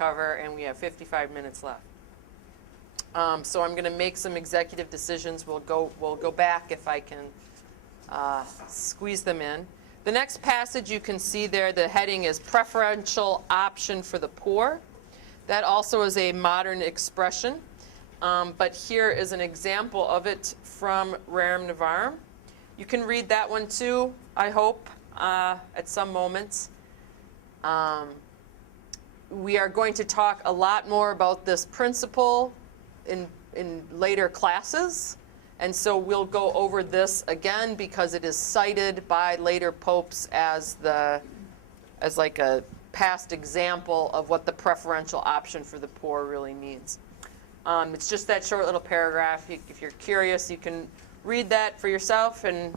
cover, and we have 55 minutes left. So I'm going to make some executive decisions. We'll go back if I can squeeze them in. The next passage you can see there, the heading is preferential option for the poor. That also is a modern expression, but here is an example of it from Rerum Novarum. You can read that one too, I hope, at some moments. We are going to talk a lot more about this principle in later classes. And so we'll go over this again because it is cited by later popes as like a past example of what the preferential option for the poor really means. It's just that short little paragraph. If you're curious, you can read that for yourself, and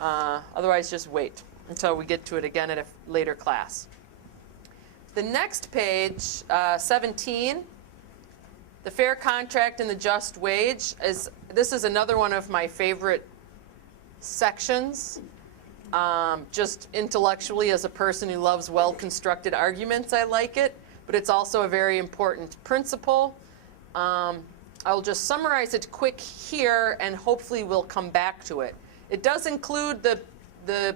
otherwise just wait until we get to it again at a later class. The next page, 17, the fair contract and the just wage, this is another one of my favorite sections. Just intellectually, as a person who loves well-constructed arguments, I like it, but it's also a very important principle. I'll just summarize it quick here, and hopefully we'll come back to it. It does include the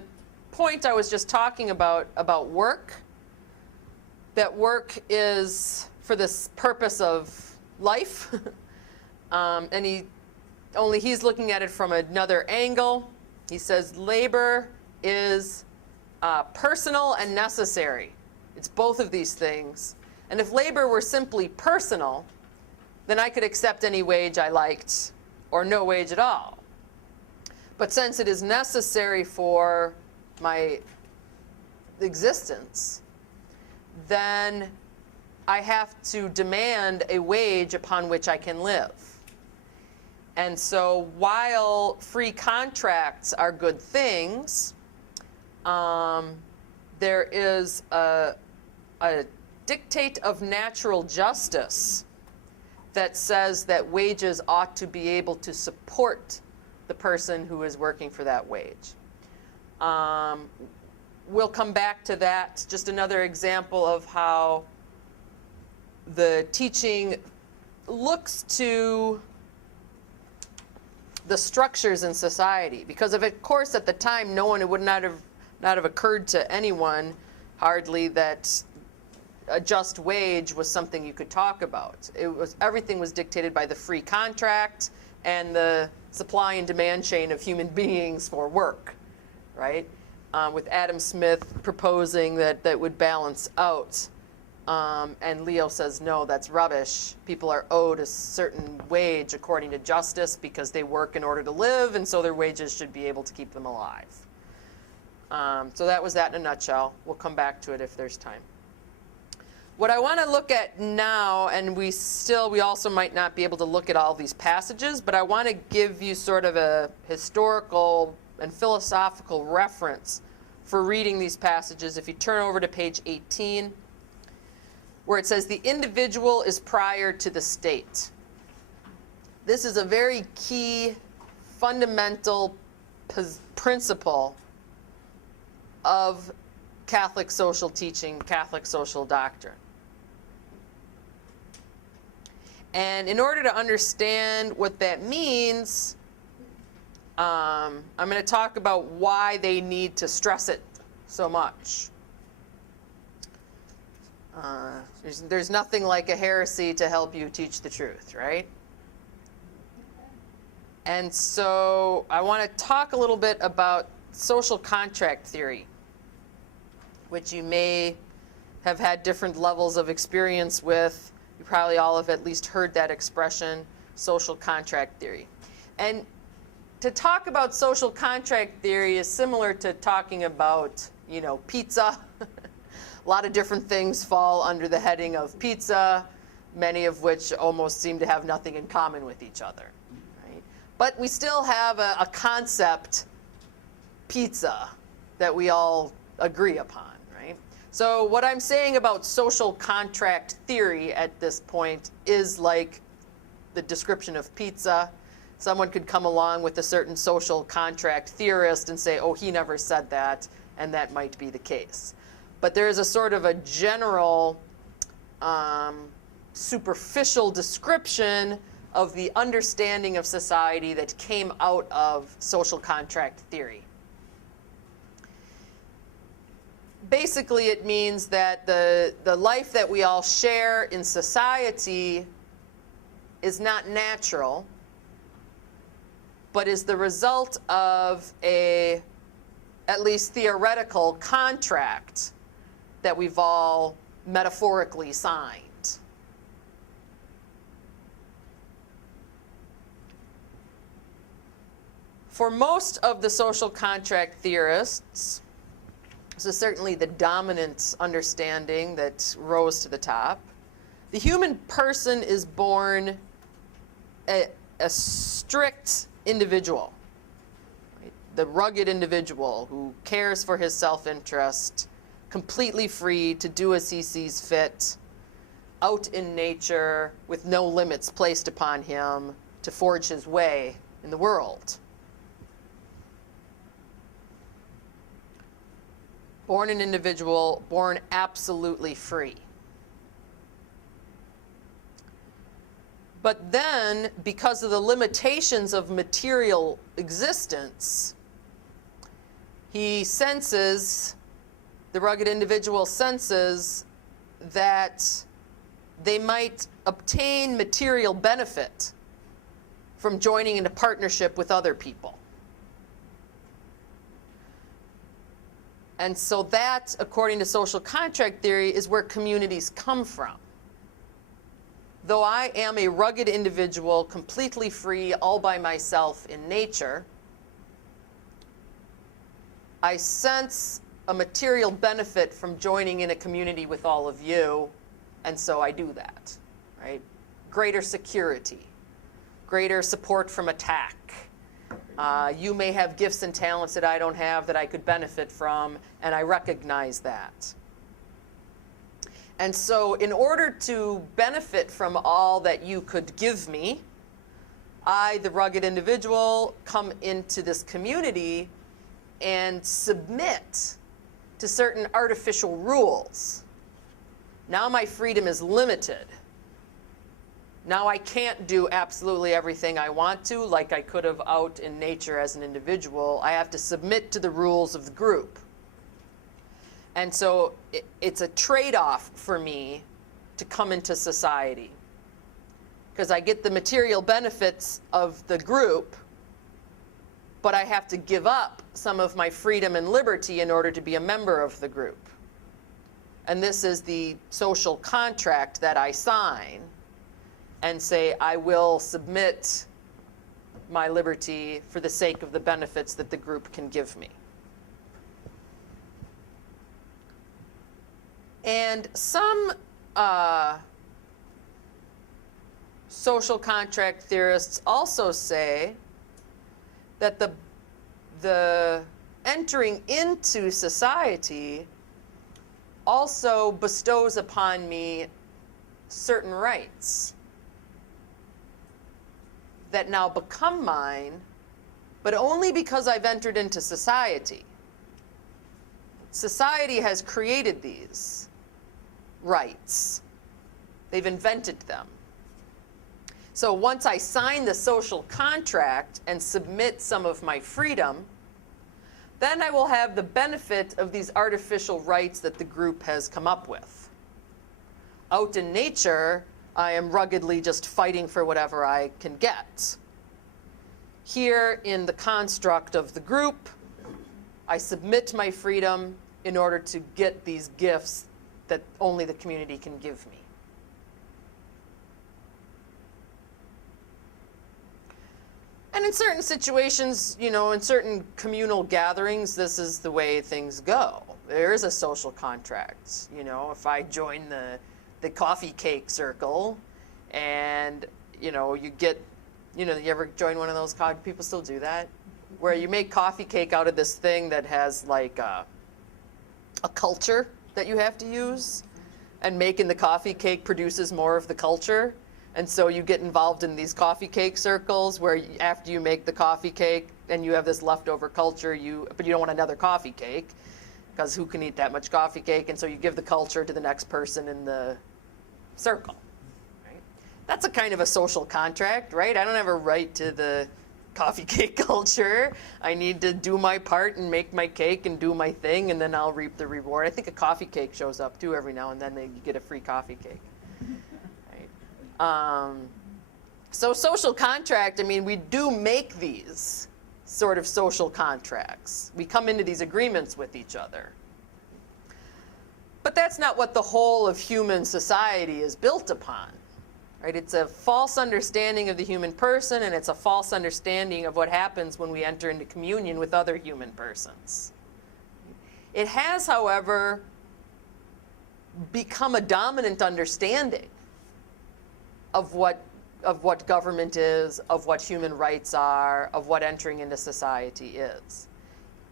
point I was just talking about work, that work is for this purpose of life, and he's looking at it from another angle. He says labor is personal and necessary. It's both of these things. And if labor were simply personal, then I could accept any wage I liked or no wage at all. But since it is necessary for my existence, then I have to demand a wage upon which I can live. And so while free contracts are good things, there is a dictate of natural justice that says that wages ought to be able to support the person who is working for that wage. We'll come back to that. Just another example of how the teaching looks to the structures in society, because of course at the time it would not have occurred to anyone hardly that a just wage was something you could talk about. Everything was dictated by the free contract and the supply and demand chain of human beings for work, right? With Adam Smith proposing that would balance out. And Leo says, no, that's rubbish. People are owed a certain wage according to justice because they work in order to live, and so their wages should be able to keep them alive. So that was that in a nutshell. We'll come back to it if there's time. What I want to look at now, and we also might not be able to look at all these passages, but I want to give you sort of a historical and philosophical reference for reading these passages. If you turn over to page 18, where it says the individual is prior to the state. This is a very key, fundamental principle of Catholic social teaching, Catholic social doctrine. And in order to understand what that means, I'm going to talk about why they need to stress it so much. There's nothing like a heresy to help you teach the truth, right? And so I want to talk a little bit about social contract theory, which you may have had different levels of experience with. You probably all have at least heard that expression, social contract theory. And to talk about social contract theory is similar to talking about, pizza. A lot of different things fall under the heading of pizza, many of which almost seem to have nothing in common with each other, right? But we still have a concept, pizza, that we all agree upon, right? So what I'm saying about social contract theory at this point is like the description of pizza. Someone could come along with a certain social contract theorist and say, oh, he never said that, and that might be the case. But there is a sort of a general superficial description of the understanding of society that came out of social contract theory. Basically, it means that the life that we all share in society is not natural, but is the result of a, at least theoretical, contract that we've all metaphorically signed. For most of the social contract theorists, this is certainly the dominant understanding that rose to the top, the human person is born a strict individual, right? The rugged individual who cares for his self-interest, completely free to do as he sees fit, out in nature with no limits placed upon him to forge his way in the world. Born an individual, born absolutely free. But then, because of the limitations of material existence, he senses, the rugged individual senses, that they might obtain material benefit from joining into partnership with other people. And so that, according to social contract theory, is where communities come from. Though I am a rugged individual, completely free, all by myself in nature, I sense a material benefit from joining in a community with all of you, and so I do that, right? Greater security, greater support from attack. You may have gifts and talents that I don't have that I could benefit from, and I recognize that. And so in order to benefit from all that you could give me, I, the rugged individual, come into this community and submit to certain artificial rules. Now my freedom is limited. Now I can't do absolutely everything I want to, like I could have out in nature as an individual. I have to submit to the rules of the group. And so it's a trade-off for me to come into society, because I get the material benefits of the group, but I have to give up some of my freedom and liberty in order to be a member of the group. And this is the social contract that I sign and say, I will submit my liberty for the sake of the benefits that the group can give me. And some social contract theorists also say that the entering into society also bestows upon me certain rights that now become mine, but only because I've entered into society. Society has created these rights. They've invented them. So once I sign the social contract and submit some of my freedom, then I will have the benefit of these artificial rights that the group has come up with. Out in nature, I am ruggedly just fighting for whatever I can get. Here, in the construct of the group, I submit my freedom in order to get these gifts that only the community can give me. And in certain situations, you know, in certain communal gatherings, this is the way things go. There is a social contract. You know, if I join the coffee cake circle and, you know, you get, you know, you ever join one of those, people still do that? Where you make coffee cake out of this thing that has like a culture that you have to use, and making the coffee cake produces more of the culture. And so you get involved in these coffee cake circles where after you make the coffee cake and you have this leftover culture, but you don't want another coffee cake, because who can eat that much coffee cake? And so you give the culture to the next person in circle. Right? That's a kind of a social contract, right? I don't have a right to the coffee cake culture. I need to do my part and make my cake and do my thing, and then I'll reap the reward. I think a coffee cake shows up too every now and then. You get a free coffee cake. Right? So social contract, I mean, we do make these sort of social contracts. We come into these agreements with each other. But that's not what the whole of human society is built upon. Right? It's a false understanding of the human person, and it's a false understanding of what happens when we enter into communion with other human persons. It has, however, become a dominant understanding of what government is, of what human rights are, of what entering into society is.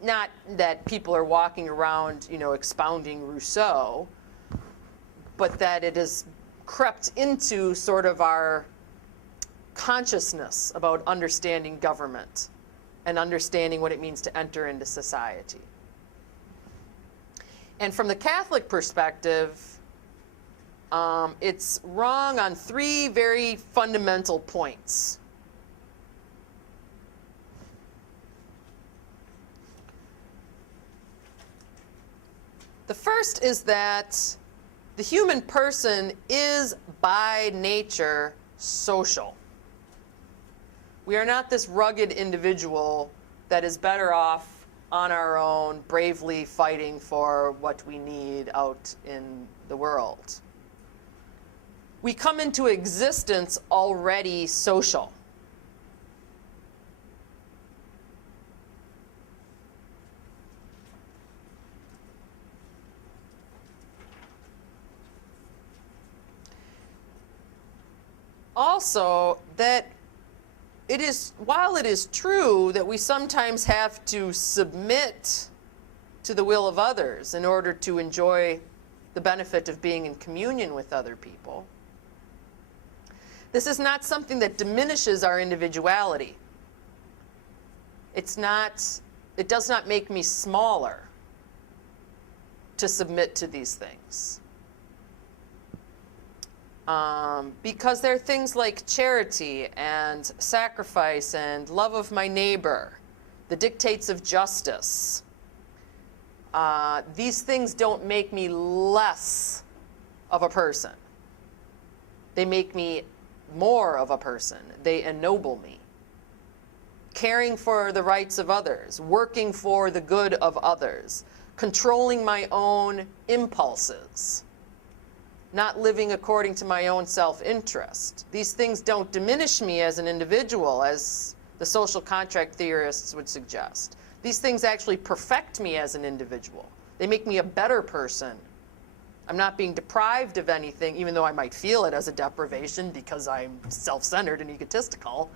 Not that people are walking around, expounding Rousseau, but that it is crept into sort of our consciousness about understanding government and understanding what it means to enter into society. And from the Catholic perspective, it's wrong on three very fundamental points. The first is that the human person is by nature social. We are not this rugged individual that is better off on our own, bravely fighting for what we need out in the world. We come into existence already social. Also, that it is, while it is true that we sometimes have to submit to the will of others in order to enjoy the benefit of being in communion with other people, this is not something that diminishes our individuality. It does not make me smaller to submit to these things. Because there are things like charity and sacrifice and love of my neighbor, the dictates of justice. These things don't make me less of a person. They make me more of a person. They ennoble me. Caring for the rights of others, working for the good of others, controlling my own impulses, not living according to my own self-interest. These things don't diminish me as an individual, as the social contract theorists would suggest. These things actually perfect me as an individual. They make me a better person. I'm not being deprived of anything, even though I might feel it as a deprivation because I'm self-centered and egotistical.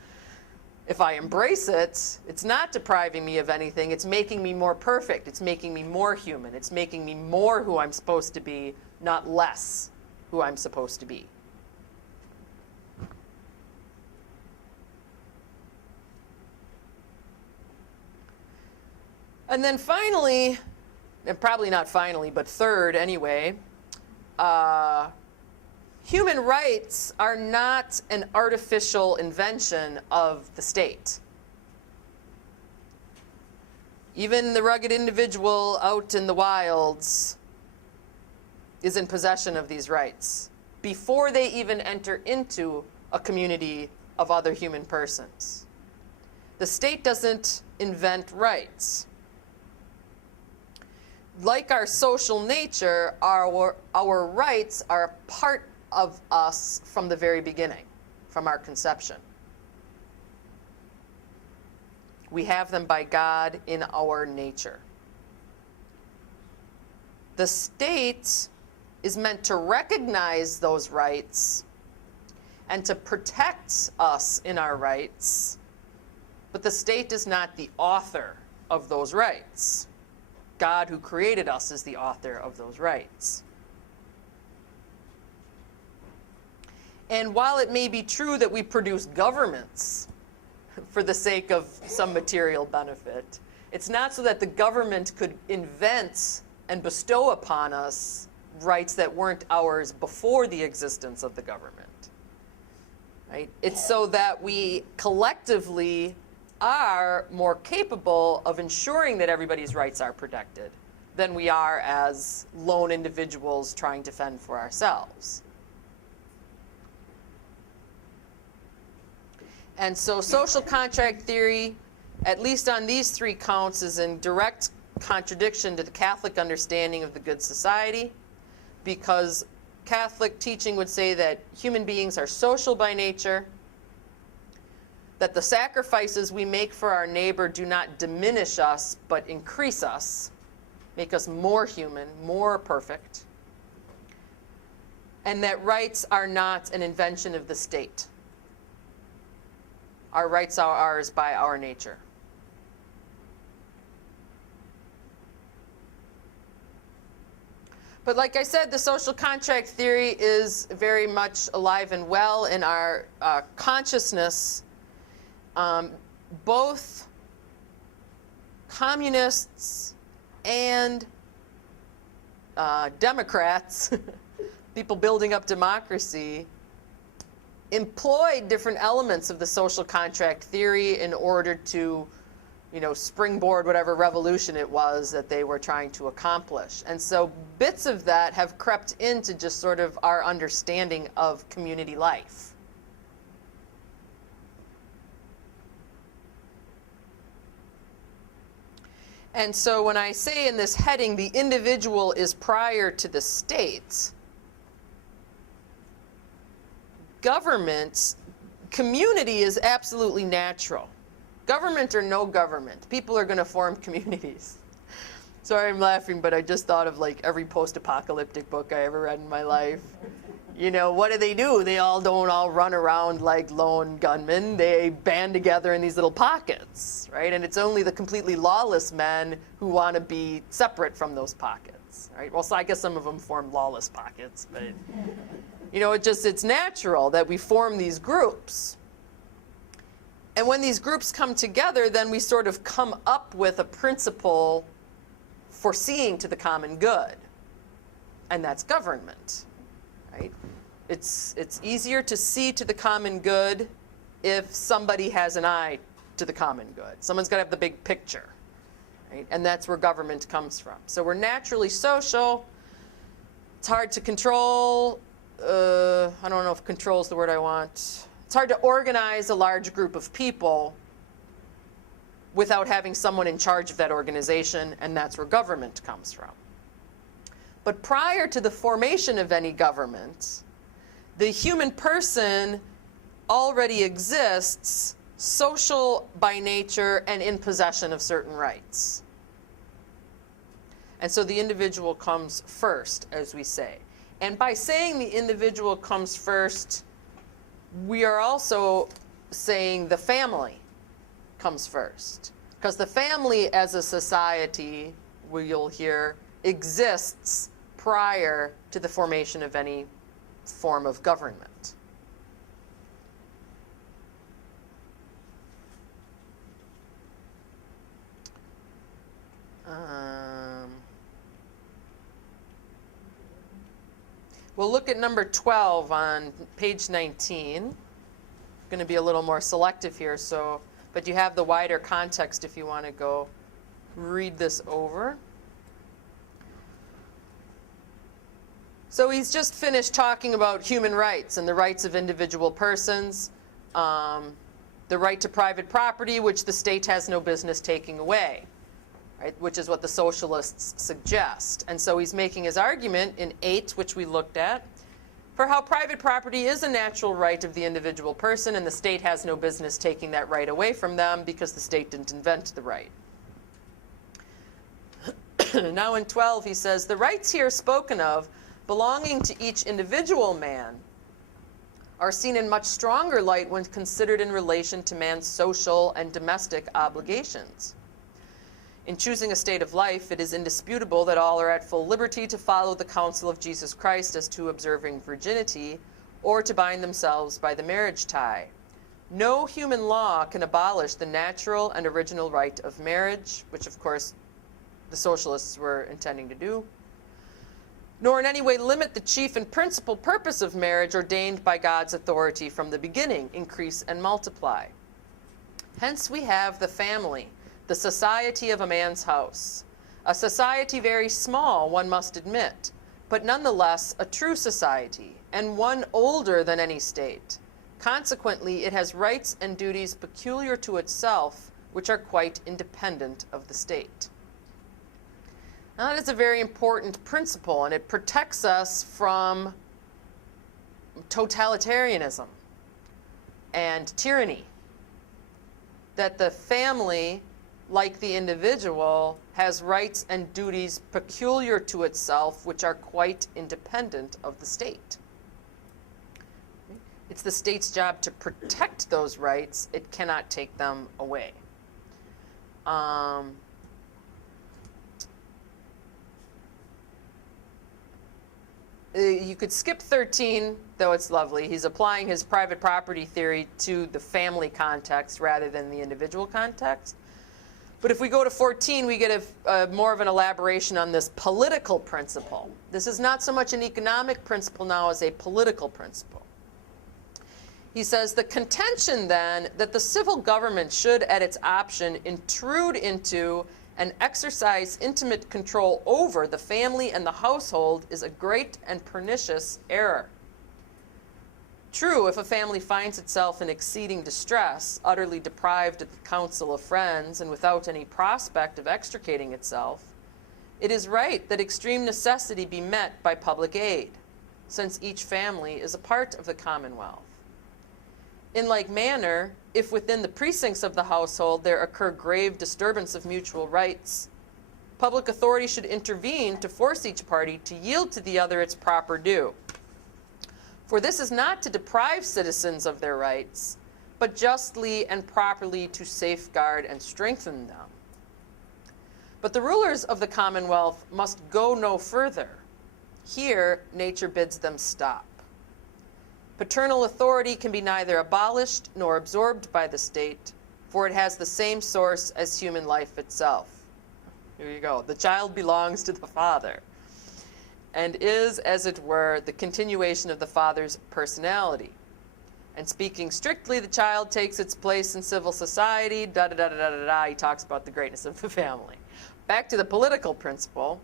If I embrace it, it's not depriving me of anything. It's making me more perfect. It's making me more human. It's making me more who I'm supposed to be, not less who I'm supposed to be. And then finally, and probably not finally, but third anyway, human rights are not an artificial invention of the state. Even the rugged individual out in the wilds is in possession of these rights before they even enter into a community of other human persons. The state doesn't invent rights. Like our social nature, our rights are part of us from the very beginning, from our conception. We have them by God in our nature. The state is meant to recognize those rights and to protect us in our rights, but the state is not the author of those rights. God, who created us, is the author of those rights. And while it may be true that we produce governments for the sake of some material benefit, it's not so that the government could invent and bestow upon us rights that weren't ours before the existence of the government. Right? It's so that we collectively are more capable of ensuring that everybody's rights are protected than we are as lone individuals trying to fend for ourselves. And so social contract theory, at least on these 3 counts, is in direct contradiction to the Catholic understanding of the good society, because Catholic teaching would say that human beings are social by nature, that the sacrifices we make for our neighbor do not diminish us, but increase us, make us more human, more perfect, and that rights are not an invention of the state. Our rights are ours by our nature. But like I said, the social contract theory is very much alive and well in our consciousness. Both communists and Democrats, people building up democracy, employed different elements of the social contract theory in order to, springboard whatever revolution it was that they were trying to accomplish. And so bits of that have crept into just sort of our understanding of community life. And so when I say in this heading, the individual is prior to the state, government, community is absolutely natural. Government or no government, people are going to form communities. Sorry, I'm laughing, but I just thought of like every post-apocalyptic book I ever read in my life. What do? They don't all run around like lone gunmen. They band together in these little pockets, right? And it's only the completely lawless men who want to be separate from those pockets, right? Well, so I guess some of them form lawless pockets, but it's natural that we form these groups. And when these groups come together, then we sort of come up with a principle foreseeing to the common good, and that's government, right? It's easier to see to the common good if somebody has an eye to the common good. Someone's got to have the big picture, right? And that's where government comes from. So we're naturally social. It's hard to control. I don't know if control is the word I want. It's hard to organize a large group of people without having someone in charge of that organization, and that's where government comes from. But prior to the formation of any government, the human person already exists, social by nature and in possession of certain rights. And so the individual comes first, as we say. And by saying the individual comes first, we are also saying the family comes first. Because the family as a society, you'll hear, exists prior to the formation of any form of government. We'll look at number 12 on page 19. I'm going to be a little more selective here, but you have the wider context if you want to go read this over. So he's just finished talking about human rights and the rights of individual persons, the right to private property, which the state has no business taking away, right? Which is what the socialists suggest. And so he's making his argument in 8, which we looked at, for how private property is a natural right of the individual person, and the state has no business taking that right away from them because the state didn't invent the right. Now in 12, he says, the rights here spoken of belonging to each individual man are seen in much stronger light when considered in relation to man's social and domestic obligations. In choosing a state of life, it is indisputable that all are at full liberty to follow the counsel of Jesus Christ as to observing virginity, or to bind themselves by the marriage tie. No human law can abolish the natural and original right of marriage, which of course the socialists were intending to do. nor in any way limit the chief and principal purpose of marriage ordained by God's authority from the beginning, increase and multiply. Hence we have the family, the society of a man's house. A society very small, one must admit, but nonetheless a true society, and one older than any state. Consequently, it has rights and duties peculiar to itself, which are quite independent of the state. Now, that is a very important principle, and it protects us from totalitarianism and tyranny. That the family, like the individual, has rights and duties peculiar to itself, which are quite independent of the state. It's the state's job to protect those rights. It cannot take them away. You could skip 13, though it's lovely. He's applying his private property theory to the family context rather than the individual context. But if we go to 14, we get more of an elaboration on this political principle. This is not so much an economic principle now as a political principle. He says, the contention then that the civil government should at its option intrude into and exercise intimate control over the family and the household is a great and pernicious error. True, if a family finds itself in exceeding distress, utterly deprived of the counsel of friends, and without any prospect of extricating itself, it is right that extreme necessity be met by public aid, since each family is a part of the commonwealth. In like manner, if within the precincts of the household there occur grave disturbance of mutual rights, public authority should intervene to force each party to yield to the other its proper due. For this is not to deprive citizens of their rights, but justly and properly to safeguard and strengthen them. But the rulers of the commonwealth must go no further. Here, nature bids them stop. Paternal authority can be neither abolished nor absorbed by the state, for it has the same source as human life itself. Here you go. The child belongs to the father and is, as it were, the continuation of the father's personality. And speaking strictly, the child takes its place in civil society, da-da-da-da-da-da. He talks about the greatness of the family. Back to the political principle.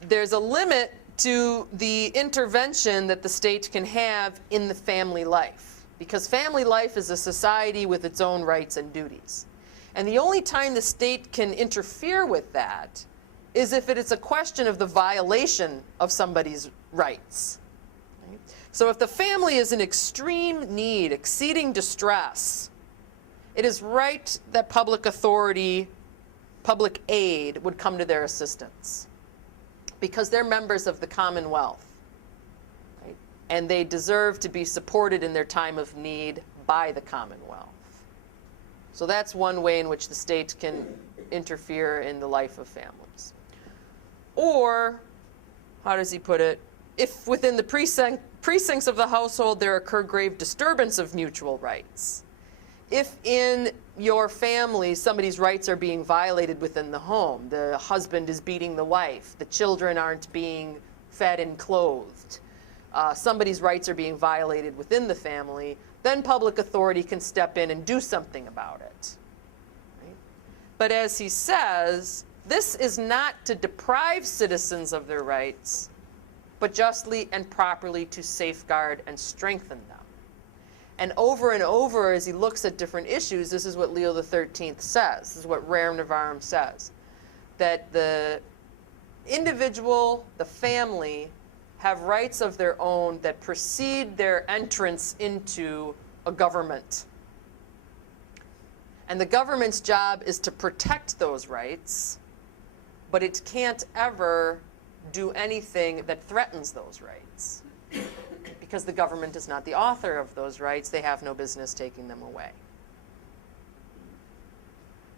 There's a limit to the intervention that the state can have in the family life, because family life is a society with its own rights and duties. And the only time the state can interfere with that is if it is a question of the violation of somebody's rights. Right? So if the family is in extreme need, exceeding distress, it is right that public authority, public aid would come to their assistance, because they're members of the commonwealth, right? And they deserve to be supported in their time of need by the commonwealth. So that's one way in which the state can interfere in the life of families. Or, how does he put it? If within the precincts of the household there occur grave disturbance of mutual rights. If in your family somebody's rights are being violated within the home, the husband is beating the wife, the children aren't being fed and clothed, somebody's rights are being violated within the family, then public authority can step in and do something about it. Right? But as he says, this is not to deprive citizens of their rights, but justly and properly to safeguard and strengthen them. And over, as he looks at different issues, this is what Leo XIII says. This is what Rerum Novarum says. That the individual, the family, have rights of their own that precede their entrance into a government. And the government's job is to protect those rights, but it can't ever do anything that threatens those rights. Because the government is not the author of those rights, they have no business taking them away.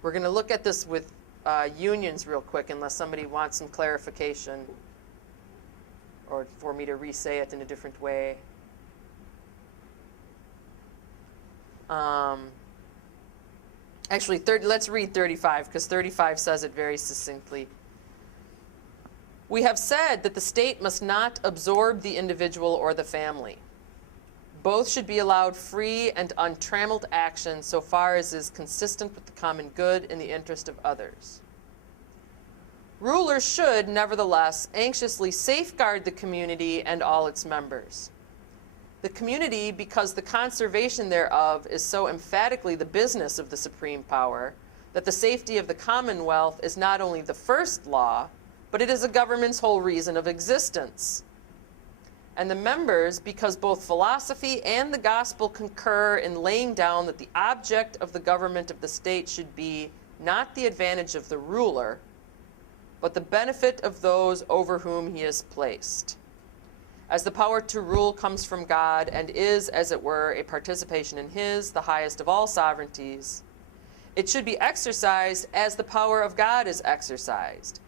We're going to look at this with unions real quick, unless somebody wants some clarification or for me to re-say it in a different way. Actually, let's read 35, because 35 says it very succinctly. We have said that the state must not absorb the individual or the family. Both should be allowed free and untrammeled action so far as is consistent with the common good in the interest of others. Rulers should, nevertheless, anxiously safeguard the community and all its members. The community, because the conservation thereof is so emphatically the business of the supreme power, that the safety of the commonwealth is not only the first law, but it is a government's whole reason of existence. And the members, because both philosophy and the gospel concur in laying down that the object of the government of the state should be not the advantage of the ruler, but the benefit of those over whom he is placed. As the power to rule comes from God and is, as it were, a participation in his, the highest of all sovereignties, it should be exercised as the power of God is exercised,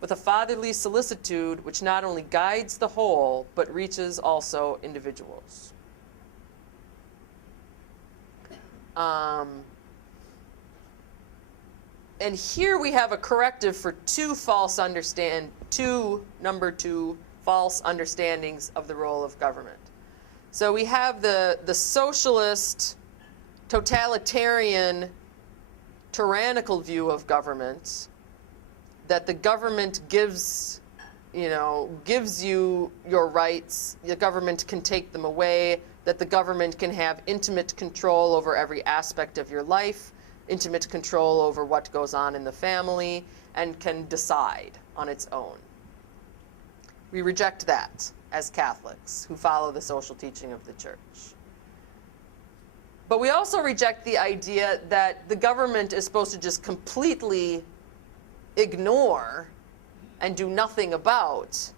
with a fatherly solicitude which not only guides the whole, but reaches also individuals. And here we have a corrective for two false understandings of the role of government. So we have the socialist, totalitarian, tyrannical view of government, that the government gives you your rights, the government can take them away, that the government can have intimate control over every aspect of your life, intimate control over what goes on in the family, and can decide on its own. We reject that as Catholics who follow the social teaching of the Church. But we also reject the idea that the government is supposed to just completely ignore and do nothing about,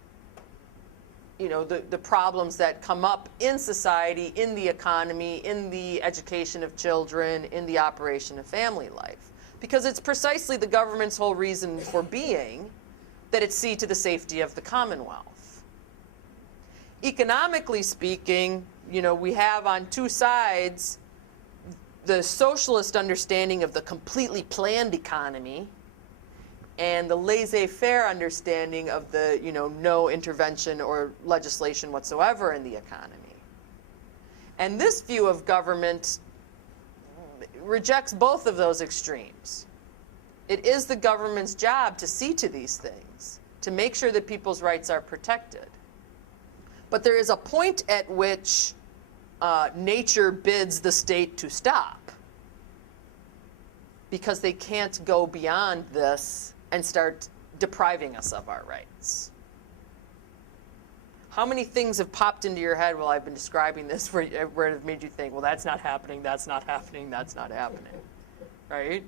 the problems that come up in society, in the economy, in the education of children, in the operation of family life. Because it's precisely the government's whole reason for being that it see to the safety of the Commonwealth. Economically speaking, we have on two sides the socialist understanding of the completely planned economy and the laissez-faire understanding of the, no intervention or legislation whatsoever in the economy. And this view of government rejects both of those extremes. It is the government's job to see to these things, to make sure that people's rights are protected. But there is a point at which nature bids the state to stop, because they can't go beyond this and start depriving us of our rights. How many things have popped into your head while I've been describing this where it have made you think, well, that's not happening, that's not happening, that's not happening, right?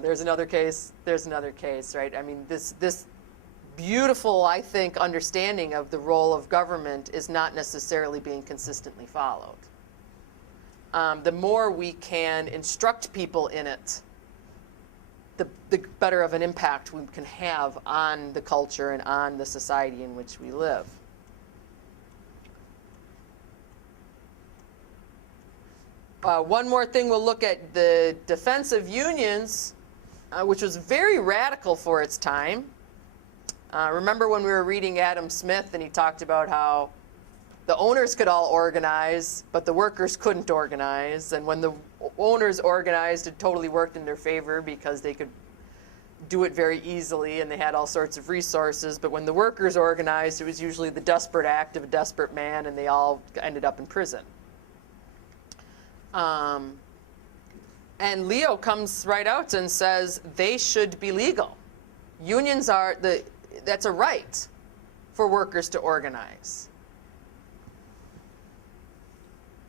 There's another case, right? I mean, this beautiful, I think, understanding of the role of government is not necessarily being consistently followed. The more we can instruct people in it, the better of an impact we can have on the culture and on the society in which we live. One more thing, we'll look at the defense of unions, which was very radical for its time. Remember when we were reading Adam Smith and he talked about how the owners could all organize, but the workers couldn't organize. And when the owners organized, it totally worked in their favor because they could do it very easily and they had all sorts of resources. But when the workers organized, it was usually the desperate act of a desperate man and they all ended up in prison. And Leo comes right out and says they should be legal. Unions are that's a right for workers to organize.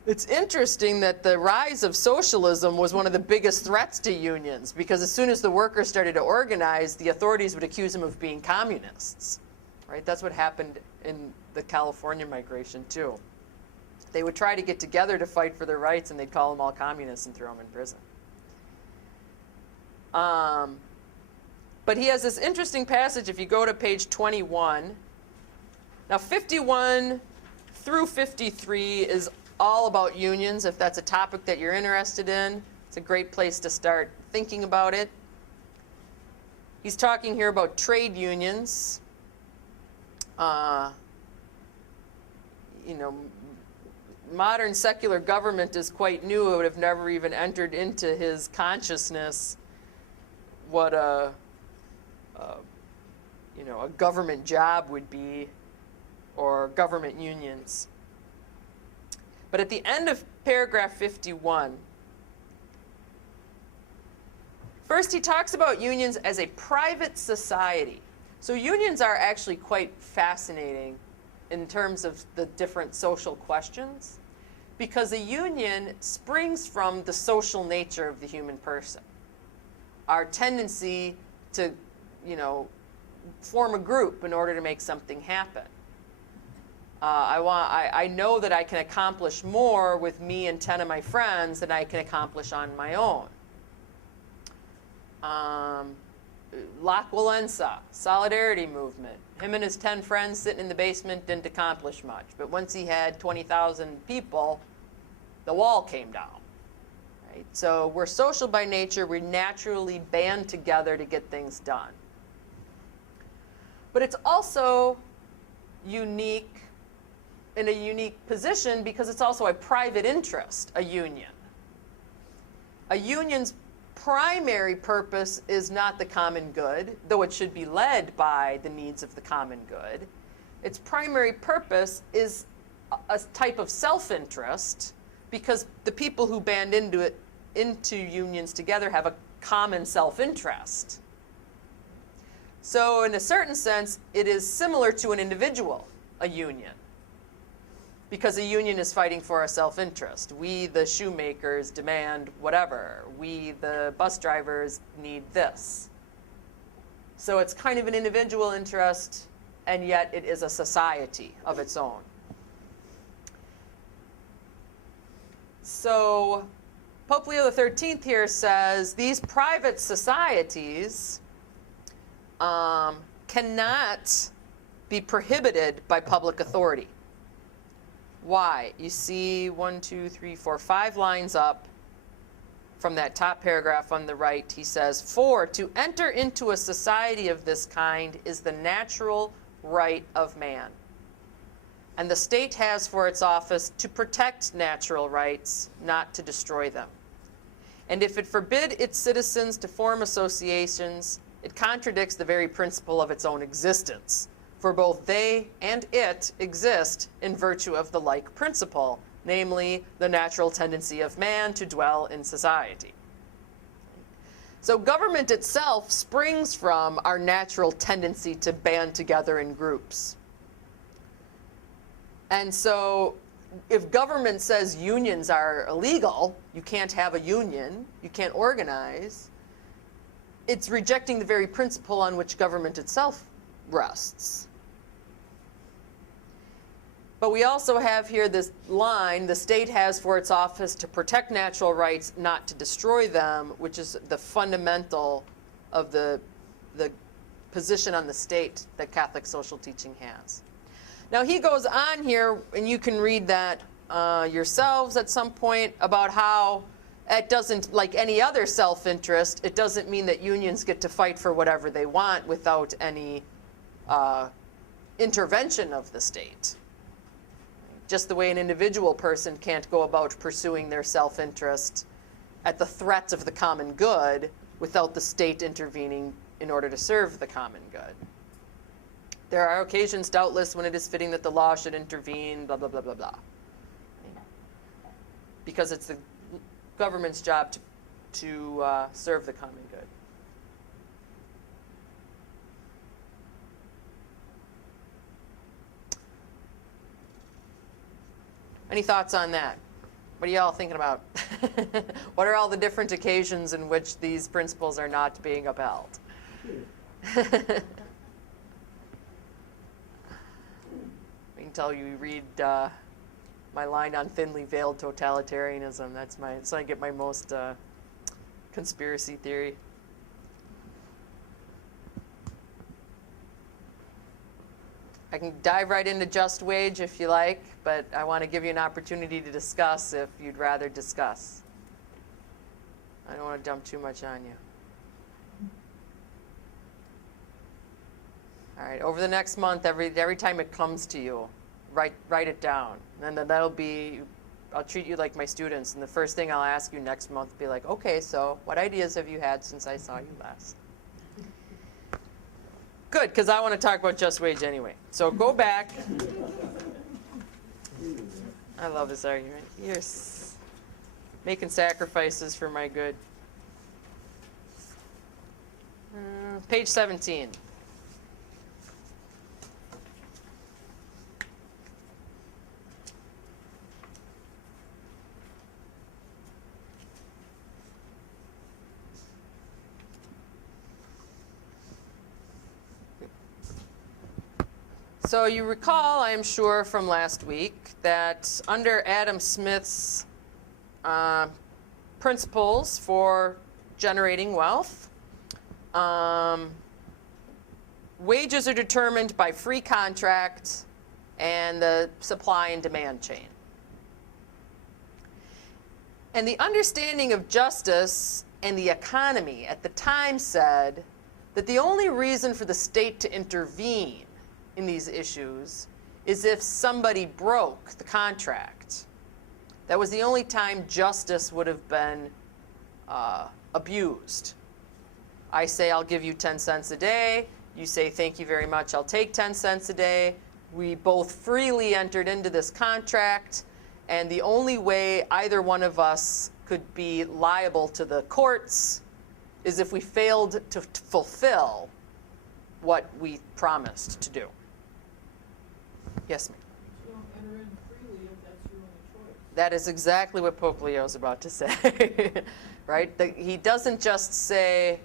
It's interesting that the rise of socialism was one of the biggest threats to unions, because as soon as the workers started to organize, the authorities would accuse them of being communists, right? That's what happened in the California migration too. They would try to get together to fight for their rights and they'd call them all communists and throw them in prison. But he has this interesting passage if you go to page 21. Now 51 through 53 is all about unions. If that's a topic that you're interested in, it's a great place to start thinking about it. He's talking here about trade unions. You know, modern secular government is quite new. It would have never even entered into his consciousness what you know, a government job would be, or government unions. But at the end of paragraph 51, first he talks about unions as a private society. So unions are actually quite fascinating in terms of the different social questions, because a union springs from the social nature of the human person. Our tendency to, you know, form a group in order to make something happen. I know that I can accomplish more with me and 10 of my friends than I can accomplish on my own. Lech Walesa, Solidarity Movement. Him and his 10 friends sitting in the basement didn't accomplish much. But once he had 20,000 people, the wall came down. Right? So we're social by nature. We naturally band together to get things done. But it's also unique, in a unique position, because it's also a private interest, a union. A union's primary purpose is not the common good, though it should be led by the needs of the common good. Its primary purpose is a type of self-interest, because the people who band into unions together have a common self-interest. So in a certain sense, it is similar to an individual, a union, because a union is fighting for a self-interest. We, the shoemakers, demand whatever. We, the bus drivers, need this. So it's kind of an individual interest, and yet it is a society of its own. So Pope Leo XIII here says these private societies cannot be prohibited by public authority. Why? You see 1, 2, 3, 4, 5 lines up from that top paragraph on the right. He says, "For to enter into a society of this kind is the natural right of man. And the state has for its office to protect natural rights, not to destroy them. And if it forbid its citizens to form associations, it contradicts the very principle of its own existence. For both they and it exist in virtue of the like principle, namely the natural tendency of man to dwell in society." So government itself springs from our natural tendency to band together in groups. And so if government says unions are illegal, you can't have a union, you can't organize, it's rejecting the very principle on which government itself rests. But we also have here this line, the state has for its office to protect natural rights, not to destroy them, which is the fundamental of the position on the state that Catholic social teaching has. Now he goes on here, and you can read that yourselves at some point, about how it doesn't, like any other self-interest, it doesn't mean that unions get to fight for whatever they want without any intervention of the state. Just the way an individual person can't go about pursuing their self-interest at the threat of the common good without the state intervening in order to serve the common good. There are occasions, doubtless, when it is fitting that the law should intervene, blah, blah, blah, blah, blah. Because it's the government's job to serve the common good. Any thoughts on that? What are y'all thinking about? What are all the different occasions in which these principles are not being upheld? I can tell you read my line on thinly veiled totalitarianism. That's I get my most conspiracy theory. I can dive right into just wage if you like, but I want to give you an opportunity to discuss if you'd rather discuss. I don't want to dump too much on you. All right, over the next month, every time it comes to you, write it down. And then that'll be, I'll treat you like my students. And the first thing I'll ask you next month will be like, okay, so what ideas have you had since I saw you last? Good, because I want to talk about just wage anyway. So go back. I love this argument. You're making sacrifices for my good. Page 17. So you recall, I am sure, from last week that under Adam Smith's principles for generating wealth, wages are determined by free contract and the supply and demand chain. And the understanding of justice and the economy at the time said that the only reason for the state to intervene in these issues is if somebody broke the contract. That was the only time justice would have been abused. I say, I'll give you 10 cents a day. You say, thank you very much, I'll take 10 cents a day. We both freely entered into this contract, and the only way either one of us could be liable to the courts is if we failed to fulfill what we promised to do. Yes, ma'am. You don't enter in freely if that's your only choice. That is exactly what Pope Leo is about to say, right? He doesn't just say,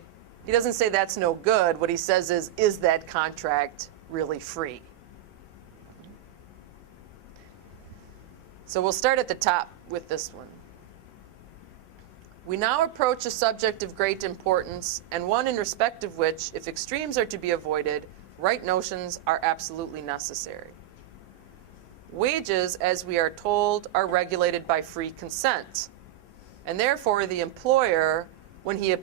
he doesn't say that's no good. What he says is that contract really free? So we'll start at the top with this one. We now approach a subject of great importance, and one in respect of which, if extremes are to be avoided, right notions are absolutely necessary. Wages, as we are told, are regulated by free consent, and therefore the employer, when he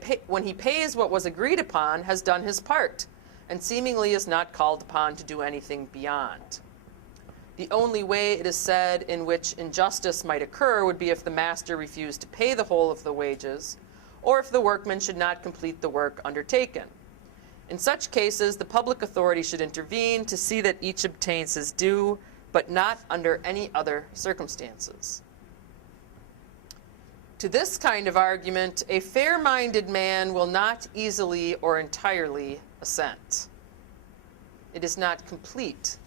pays what was agreed upon, has done his part, and seemingly is not called upon to do anything beyond. The only way, it is said, in which injustice might occur would be if the master refused to pay the whole of the wages, or if the workman should not complete the work undertaken. In such cases, the public authority should intervene to see that each obtains his due, but not under any other circumstances. To this kind of argument, a fair-minded man will not easily or entirely assent. It is not complete,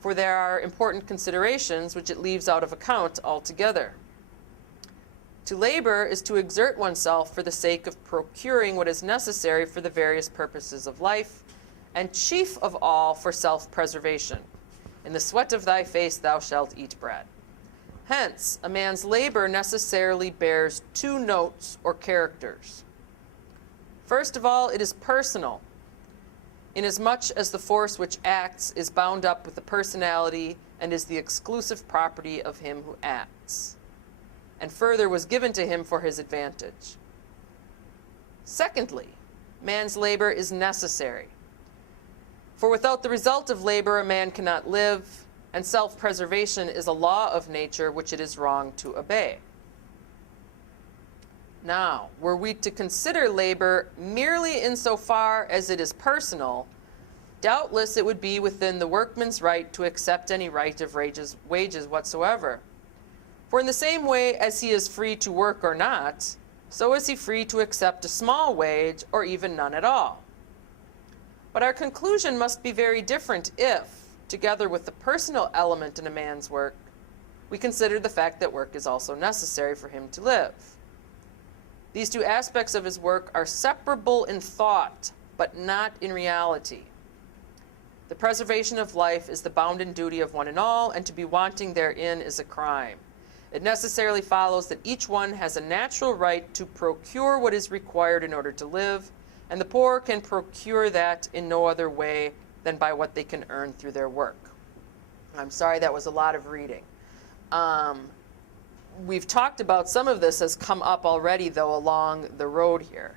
for there are important considerations which it leaves out of account altogether. To labor is to exert oneself for the sake of procuring what is necessary for the various purposes of life, and chief of all for self-preservation. In the sweat of thy face thou shalt eat bread. Hence, a man's labor necessarily bears two notes or characters. First of all, it is personal, inasmuch as the force which acts is bound up with the personality and is the exclusive property of him who acts, and further was given to him for his advantage. Secondly, man's labor is necessary. For without the result of labor, a man cannot live, and self-preservation is a law of nature which it is wrong to obey. Now, were we to consider labor merely insofar as it is personal, doubtless it would be within the workman's right to accept any right of wages whatsoever. For in the same way as he is free to work or not, so is he free to accept a small wage or even none at all. But our conclusion must be very different if, together with the personal element in a man's work, we consider the fact that work is also necessary for him to live. These two aspects of his work are separable in thought, but not in reality. The preservation of life is the bounden duty of one and all, and to be wanting therein is a crime. It necessarily follows that each one has a natural right to procure what is required in order to live, and the poor can procure that in no other way than by what they can earn through their work. I'm sorry, that was a lot of reading. We've talked about some of this has come up already, though, along the road here.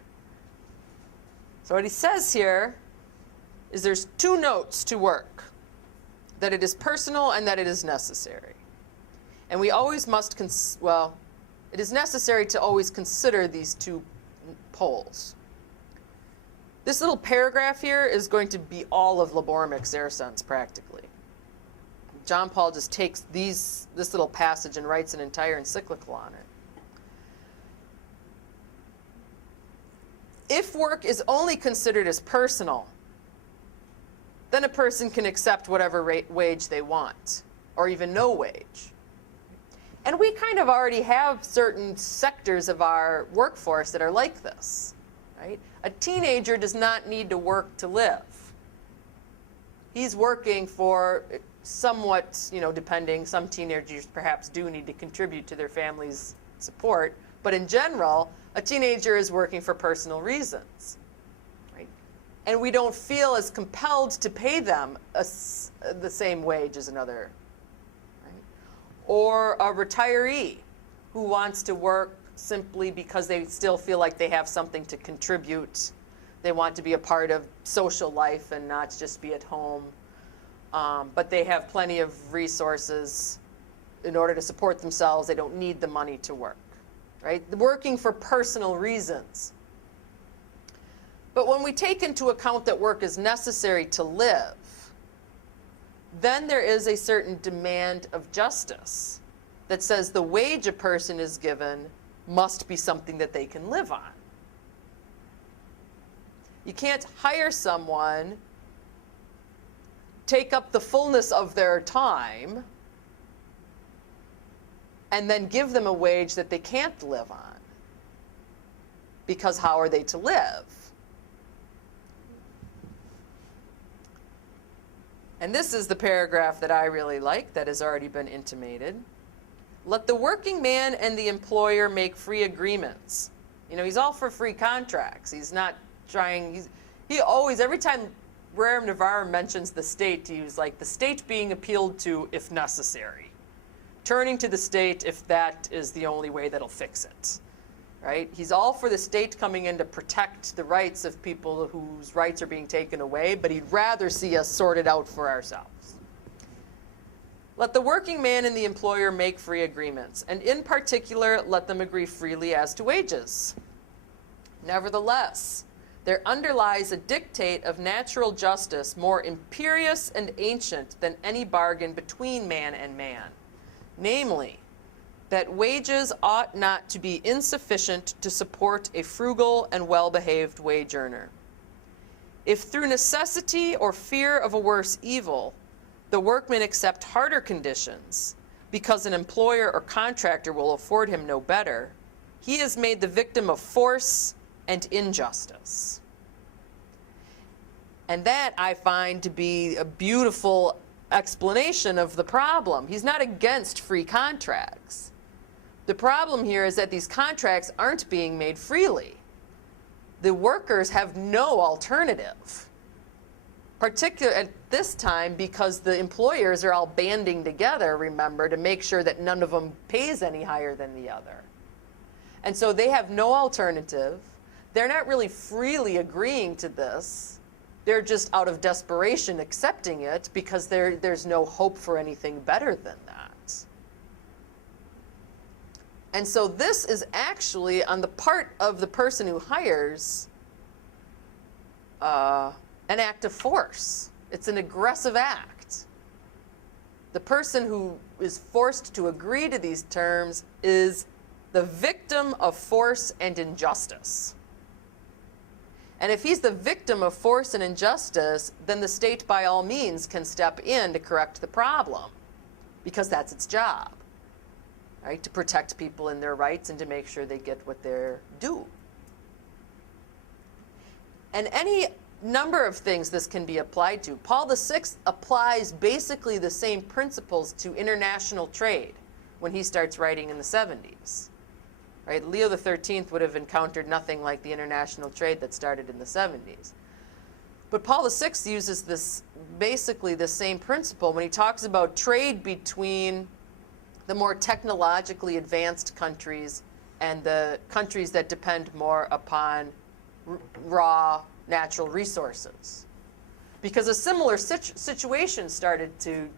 So what he says here is there's two notes to work, that it is personal and that it is necessary. And we always must, it is necessary to always consider these two poles. This little paragraph here is going to be all of Laborem Exercens practically. John Paul just takes this little passage and writes an entire encyclical on it. If work is only considered as personal, then a person can accept whatever wage they want, or even no wage. And we kind of already have certain sectors of our workforce that are like this, right? A teenager does not need to work to live. He's working for somewhat, depending, some teenagers perhaps do need to contribute to their family's support, but in general, a teenager is working for personal reasons, right? And we don't feel as compelled to pay them the same wage as another, right? Or a retiree who wants to work simply because they still feel like they have something to contribute. They want to be a part of social life and not just be at home. But they have plenty of resources in order to support themselves. They don't need the money to work, right? Working for personal reasons. But when we take into account that work is necessary to live, then there is a certain demand of justice that says the wage a person is given must be something that they can live on. You can't hire someone, take up the fullness of their time, and then give them a wage that they can't live on. Because how are they to live? And this is the paragraph that I really like that has already been intimated. Let the working man and the employer make free agreements. He's all for free contracts. He's not trying, he always, every time Rerum Novarum mentions the state, he was like, the state being appealed to if necessary. Turning to the state if that is the only way that'll fix it, right? He's all for the state coming in to protect the rights of people whose rights are being taken away, but he'd rather see us sort it out for ourselves. Let the working man and the employer make free agreements, and in particular, let them agree freely as to wages. Nevertheless, there underlies a dictate of natural justice more imperious and ancient than any bargain between man and man, namely, that wages ought not to be insufficient to support a frugal and well-behaved wage earner. If through necessity or fear of a worse evil, the workman accept harder conditions, because an employer or contractor will afford him no better, he is made the victim of force and injustice. And that I find to be a beautiful explanation of the problem. He's not against free contracts. The problem here is that these contracts aren't being made freely. The workers have no alternative, particularly at this time because the employers are all banding together, remember, to make sure that none of them pays any higher than the other. And so they have no alternative. They're not really freely agreeing to this. They're just out of desperation accepting it because there's no hope for anything better than that. And so this is actually, on the part of the person who hires, an act of force. It's an aggressive act. The person who is forced to agree to these terms is the victim of force and injustice. And if he's the victim of force and injustice, then the state by all means can step in to correct the problem, because that's its job, right? To protect people in their rights and to make sure they get what they're due. And any number of things this can be applied to. Paul VI applies basically the same principles to international trade when he starts writing in the 70s. Right? Leo XIII would have encountered nothing like the international trade that started in the 70s. But Paul VI uses this, basically the same principle when he talks about trade between the more technologically advanced countries and the countries that depend more upon raw natural resources. Because a similar situation started to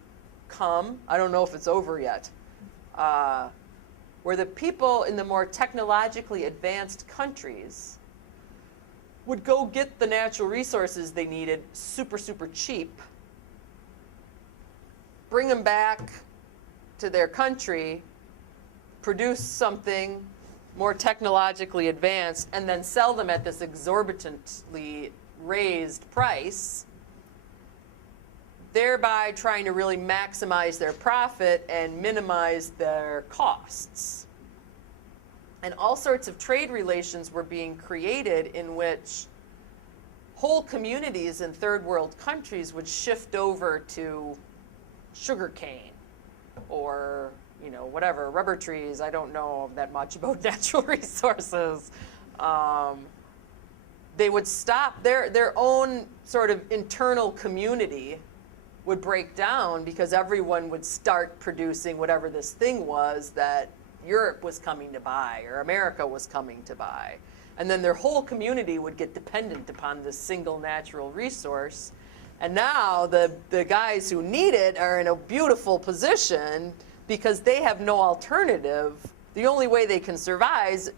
come, I don't know if it's over yet, where the people in the more technologically advanced countries would go get the natural resources they needed super, super cheap, bring them back to their country, produce something more technologically advanced, and then sell them at this exorbitantly raised price, thereby trying to really maximize their profit and minimize their costs. And all sorts of trade relations were being created in which whole communities in third world countries would shift over to sugarcane or, you know, whatever, rubber trees. I don't know that much about natural resources. They would stop, their own sort of internal community would break down because everyone would start producing whatever this thing was that Europe was coming to buy or America was coming to buy. And then their whole community would get dependent upon this single natural resource. And now the guys who need it are in a beautiful position because they have no alternative. The only way they can survive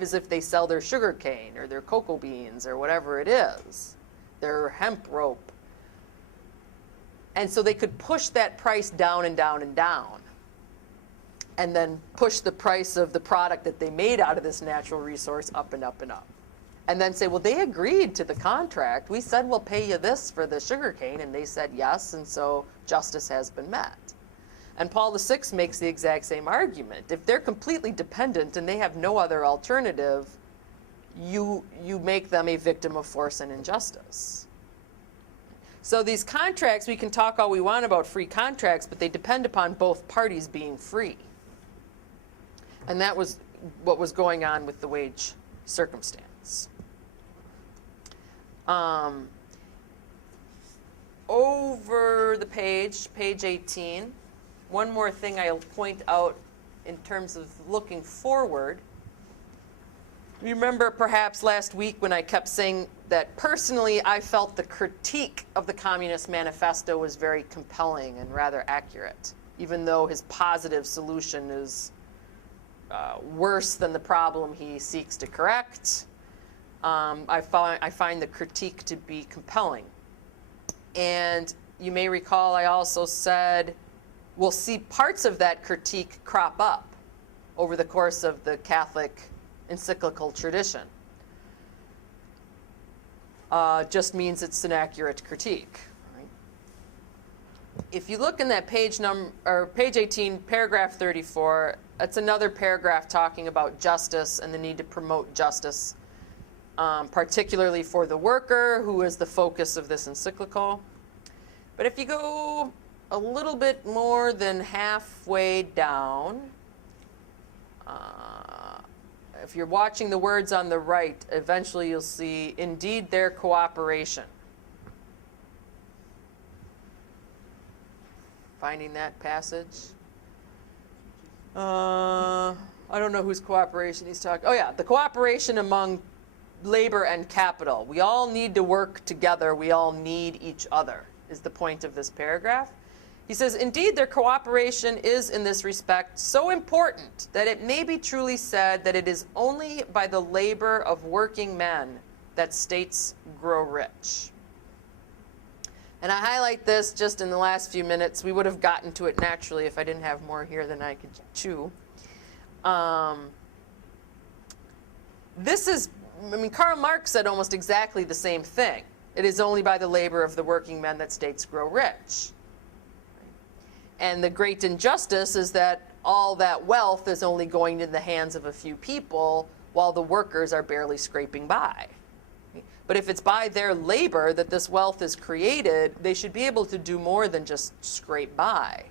is if they sell their sugar cane or their cocoa beans or whatever it is, their hemp rope. And so they could push that price down and down and down, and then push the price of the product that they made out of this natural resource up and up and up. And then say, well, they agreed to the contract. We said we'll pay you this for the sugar cane, and they said yes, and so justice has been met. And Paul VI makes the exact same argument. If they're completely dependent and they have no other alternative, you make them a victim of force and injustice. So these contracts, we can talk all we want about free contracts, but they depend upon both parties being free. And that was what was going on with the wage circumstance. Over the page 18, one more thing I'll point out in terms of looking forward. You remember perhaps last week when I kept saying that personally I felt the critique of the Communist Manifesto was very compelling and rather accurate, even though his positive solution is worse than the problem he seeks to correct. I find the critique to be compelling. And you may recall I also said we'll see parts of that critique crop up over the course of the Catholic encyclical tradition. Just means it's an accurate critique. Right? If you look in that page 18, paragraph 34, it's another paragraph talking about justice and the need to promote justice, particularly for the worker, who is the focus of this encyclical. But if you go a little bit more than halfway down, if you're watching the words on the right, eventually you'll see, indeed, their cooperation. Finding that passage? I don't know whose cooperation he's talking. Oh yeah, the cooperation among labor and capital. We all need to work together. We all need each other, is the point of this paragraph. He says, indeed, their cooperation is in this respect so important that it may be truly said that it is only by the labor of working men that states grow rich. And I highlight this just in the last few minutes. We would have gotten to it naturally if I didn't have more here than I could chew. Karl Marx said almost exactly the same thing. It is only by the labor of the working men that states grow rich. And the great injustice is that all that wealth is only going in the hands of a few people while the workers are barely scraping by. But if it's by their labor that this wealth is created, they should be able to do more than just scrape by.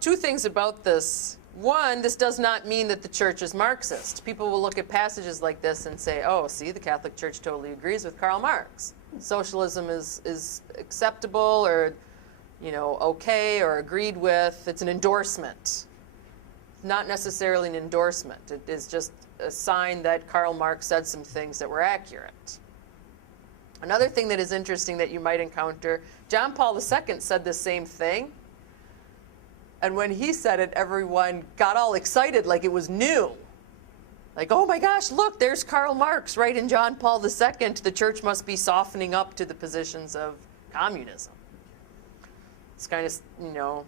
Two things about this. One, this does not mean that the church is Marxist. People will look at passages like this and say, oh, see, the Catholic Church totally agrees with Karl Marx. Socialism is acceptable or, okay, or agreed with. It's an endorsement. not necessarily an endorsement. It is just a sign that Karl Marx said some things that were accurate. Another thing that is interesting that you might encounter, John Paul II said the same thing. And when he said it, everyone got all excited like it was new. Like, oh my gosh, look, there's Karl Marx right in John Paul II. The church must be softening up to the positions of communism. It's kind of, no,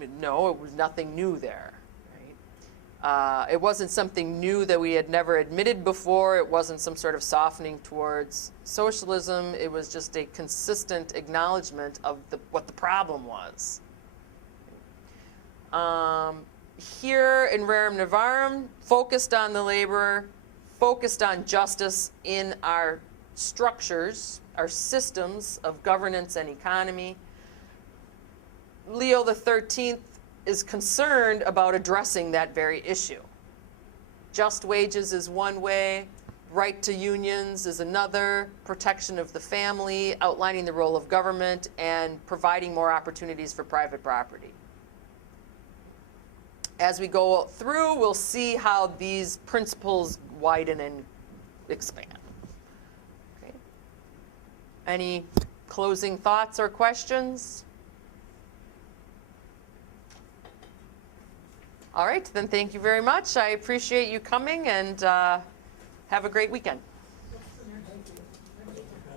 it was nothing new there. It wasn't something new that we had never admitted before. It wasn't some sort of softening towards socialism. It was just a consistent acknowledgement of what the problem was. Here in Rerum Novarum, focused on the laborer, focused on justice in our structures, our systems of governance and economy. Leo XIII is concerned about addressing that very issue. Just wages is one way, right to unions is another, protection of the family, outlining the role of government, and providing more opportunities for private property. As we go through, we'll see how these principles widen and expand. Okay. Any closing thoughts or questions? All right, then thank you very much. I appreciate you coming, and have a great weekend.